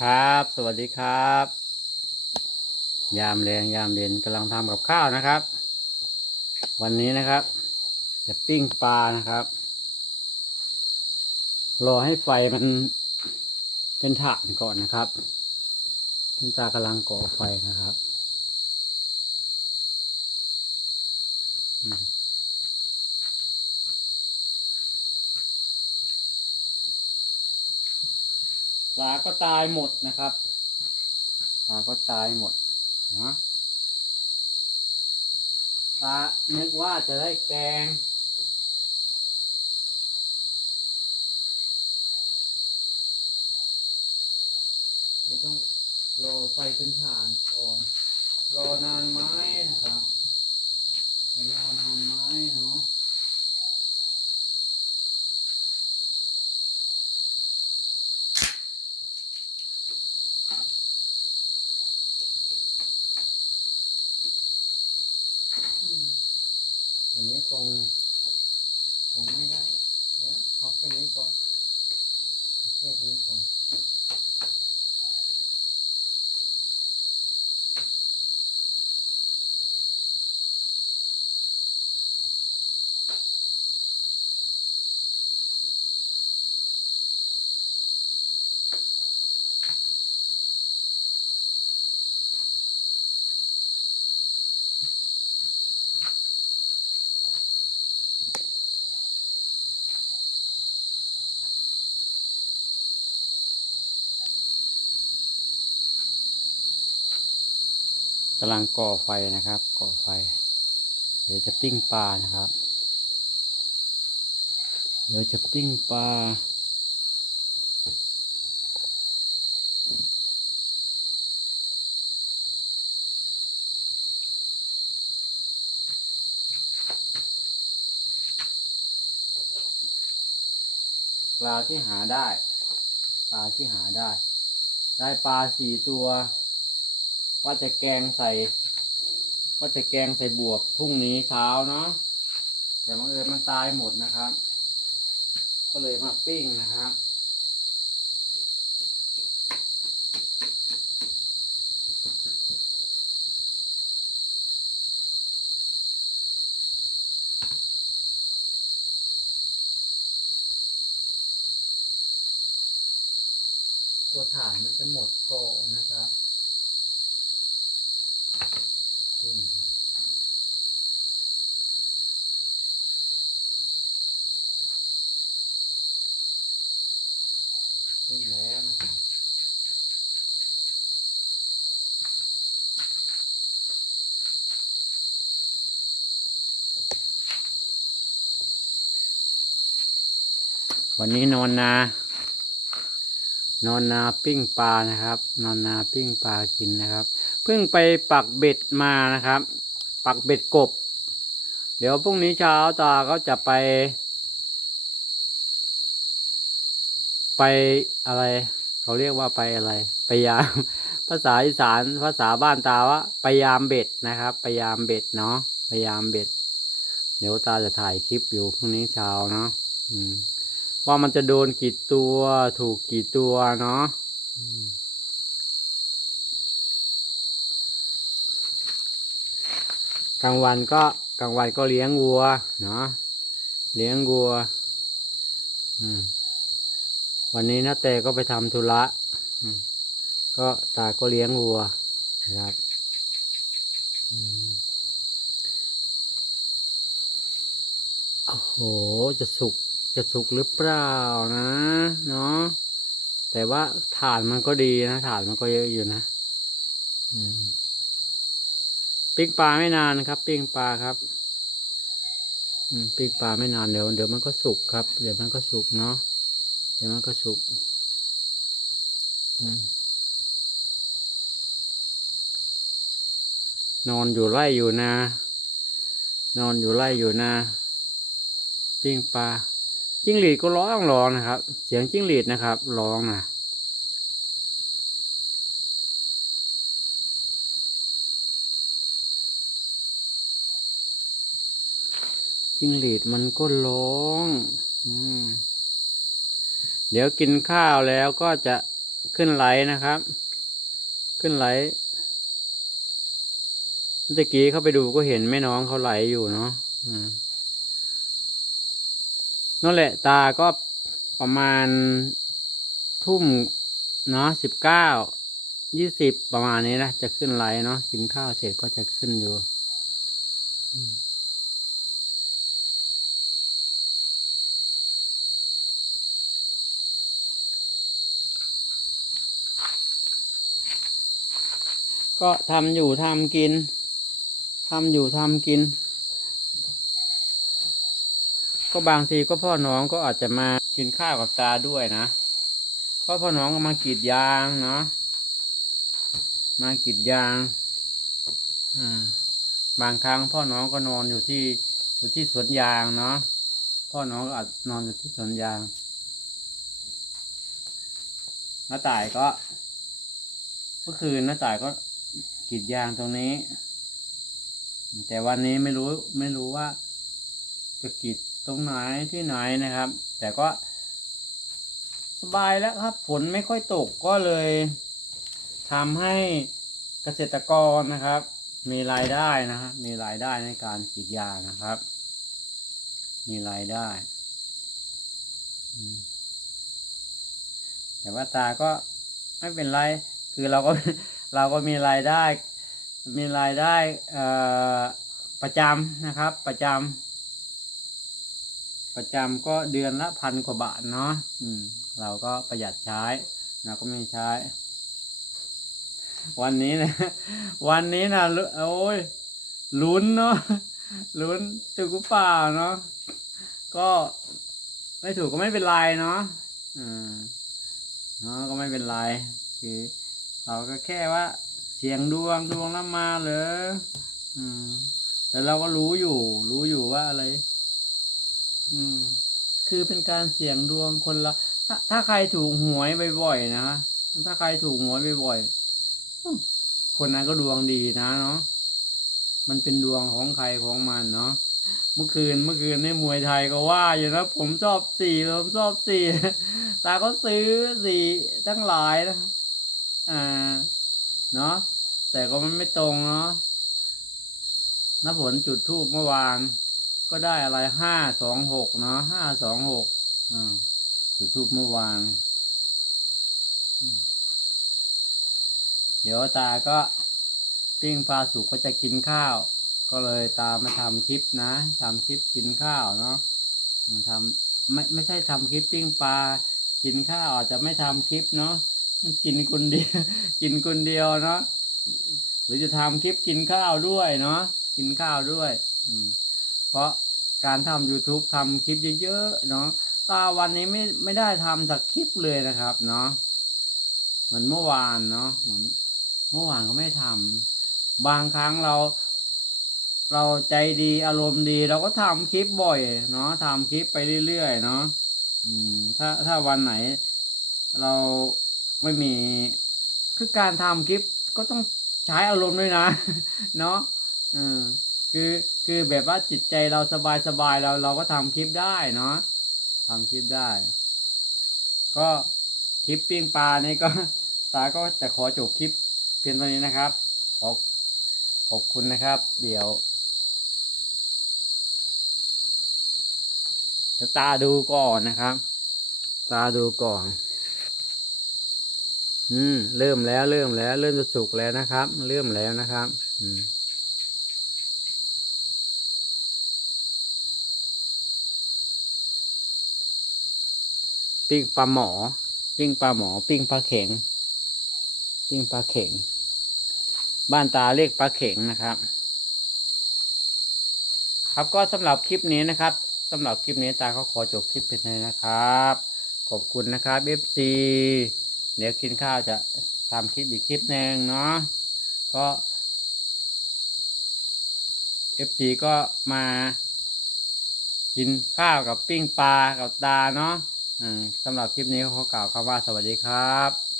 ครับ สวัสดีครับ ยามแรงยามเย็นกำลังทำกับข้าวนะครับ วันนี้นะครับ จะปิ้งปลานะครับ รอให้ไฟมันเป็นถ่านก่อนนะครับนี่ตากำลังก่อไฟนะครับ ปลาก็ตายหมดนะครับปลาก็ตายหมดนะปลานึกว่าจะได้แกงเดี๋ยวต้องรอไฟเป็นฐานก่อน รอนานไหมนะครับจะรอนานไหมเนาะอืมวันนี้คง คงไม่ได้แล้วเอาแค่นี้ก่อนเอาแค่นี้ก่อน กำลังก่อไฟนะครับ ก่อไฟ เดี๋ยวจะปิ้งปลานะครับ เดี๋ยวจะปิ้งปลาปลาที่หาได้ ปลาที่หาได้ ได้ปลาสี่ตัว ว่าจะแกงใส่ ว่าจะแกงใส่บวบพรุ่งนี้เช้าเนาะแต่บังเอิญมันตายหมดนะครับ ก็เลยมาปิ้งนะครับกลัวถ่านมันจะหมดก่อนนะครับ ปิ้งครับปิ้งแล้วนะครับวันนี้นอนนา นอนนาปิ้งปลานะครับ นอนนาปิ้งปลากินนะครับ เพิ่งไปปักเบ็ดมานะครับ ปักเบ็ดกบ เดี๋ยวพรุ่งนี้เช้าตาก็จะไป ไปอะไร เขาเรียกว่าไปอะไร ไปยาม ภาษาอีสานภาษาบ้านตาว่าไปยามเบ็ดนะครับ ไปยามเบ็ดเนาะไปยามเบ็ด เดี๋ยวตาจะถ่ายคลิปอยู่พรุ่งนี้เช้าเนาะว่ามันจะโดนกี่ตัวถูกกี่ตัวเนาะอืม กลางวันก็กลางวันก็เลี้ยงวัวเนาะเลี้ยงวัววันนี้นาแต่ก็ไปทำธุระก็ตาก็เลี้ยงวัวนะครับโอ้โหจะสุกจะสุกหรือเปล่านะเนาะแต่ว่าฐานมันก็ดีนะฐานมันก็เยอะอยู่นะ อืม ปิ้งปลาไม่นานครับ ปิ้งปลาครับปิ้งปลาไม่นานเดี๋ยวเดี๋ยวมันก็สุกครับ เดี๋ยวมันก็สุกเนาะเดี๋ยวมันก็สุกนอนอยู่ไร่อยู่นะนอนอยู่ไร่อยู่นะปิ้งปลาจิ้งหรีดก็ร้องร้องนะครับ เสียงจิ้งหรีดนะครับร้องนะ จิ้งหรีดมันก็ร้องอเดี๋ยวกินข้าวแล้วก็จะขึ้นไหลนะครับ ขึ้นไหลเมื่อกี้เข้าไปดูก็เห็นแม่น้องเขาไหลอยู่เนาะนั่นแหละ ตาก็ประมาณทุ่มเนาะสิบเก้ายี่สิบประมาณนี้นะจะขึ้นไหลเนาะกินข้าวเสร็จก็จะขึ้นอยู่ ก็ทำอยู่ทำกินทำอยู่ทำกิน ก็บางทีก็พ่อน้องก็อาจจะมากินข้าวกับตาด้วยนะเพราะพ่อน้องก็มากรีดยางเนาะมากรีดยางอ่าบางครั้งพ่อน้องก็นอนอยู่ที่อยู่ที่สวนยางเนาะพ่อน้องก็อาจนอนอยู่ที่สวนยางน้าต่ายก็ เมื่อคืนน้าต่ายก็กรีดยางตรงนี้ แต่วันนี้ไม่รู้ไม่รู้ว่า จะกรีดตรงไหนที่ไหนนะครับ แต่ก็ สบายแล้วครับฝนไม่ค่อยตกก็เลยทำให้เกษตรกรนะครับ มีรายได้นะครับมีรายได้ในการกรีดยางนะครับ มีรายได้แต่ว่าตาก็ไม่เป็นไร คือเราก็เราก็มีรายได้ มีรายได้ประจำนะครับ ประจำประจำก็เดือนละพันกว่าบาทเนาะอืมเราก็ประหยัดใช้เราก็ไม่ใช้ วันนี้นะวันนี้นะโอ้ยลุ้นเนาะลุ้นถูกหรือเปล่าเนาะก็ไม่ถูกก็ไม่เป็นไรเนาะอืมเนาะก็ไม่เป็นไรคือ เราก็แค่ว่า เสียงดวงดวงแล้วมาเลยอืม แต่เราก็รู้อยู่ รู้อยู่ว่าอะไร อืม คือเป็นการเสี่ยงดวงคนละ ถ้าถ้าใครถูกหวยบ่อยๆนะถ้าใครถูกหวยบ่อยๆคนนั้นก็ดวงดีนะเนาะมันเป็นดวงของใครของมันเนาะเมื่อคืนเมื่อคืนในมวยไทยก็ว่าอยู่นะผมชอบสี่ผมชอบสี่ตาก็ซื้อสี่ทั้งหลายนะ อ่าเนาะแต่ก็มันไม่ตรงเนาะน้าผลจุดทูบเมื่อวาน ก็ได้อะไรห้าสองหกเนาะห้าสองหกอ่าจุดทูบเมื่อวาน เดี๋ยวตาก็ปิ้งปลาสุกก็จะกินข้าว ก็เลยตามาทำคลิปนะทำคลิปกินข้าวเนาะอืมทำไม่ไม่ใช่ทำคลิปปิ้งปลากินข้าวอาจจะไม่ทำคลิปเนาะ มันกินคนเดียวกินคนเดียวเนาะหรือจะทำคลิปกินข้าวด้วยเนาะกินข้าวด้วย อืม เพราะการทำ YouTube ทำคลิปเยอะๆเนาะตาวันนี้ไม่ไม่ได้ทำสักคลิปเลยนะครับเนาะเหมือนเมื่อวานเนาะเหมือนเมื่อวานก็ไม่ทำบางครั้งเรา เราใจดีอารมณ์ดี เราก็ทำคลิปบ่อย เนาะทำคลิปไปเรื่อยๆเนาะอืม ถ้าถ้าวันไหน เรา ไม่มี คือการทำคลิปก็ต้องใช้อารมณ์ด้วยนะ เนาะอืมคือคือแบบว่าจิตใจเราสบายสบายเราเราก็ทำคลิปได้เนาะทำคลิปได้ ก็คลิปปิ้งปลานี่ก็ตาก็จะขอจบคลิปเพียงเท่านี้นะครับ ขอขอบคุณนะครับ เดี๋ยวเดี๋ยวตาดูก่อนนะครับ ตาดูก่อน อืม เริ่มแล้ว เริ่มแล้ว เริ่มจะสุกแล้วนะครับ เริ่มแล้วนะครับ อืมปิ้งปลาหมอ ปิ้งปลาหมอ ปิ้งปลาเข็ง ปิ้งปลาเข็ง บ้านตาเรียกปลาเข็งนะครับ ครับก็สำหรับคลิปนี้นะครับสำหรับคลิปนี้ตาก็ขอจบคลิปเป็นเลยนะครับ ขอบคุณนะครับ FC เดี๋ยวกินข้าวจะทำคลิปอีกคลิปหนึ่งเนาะก็ FC ก็มากินข้าวกับปิ้งปลากับตาเนาะอืมสำหรับคลิปนี้ขอกล่าวคำว่าสวัสดีครับ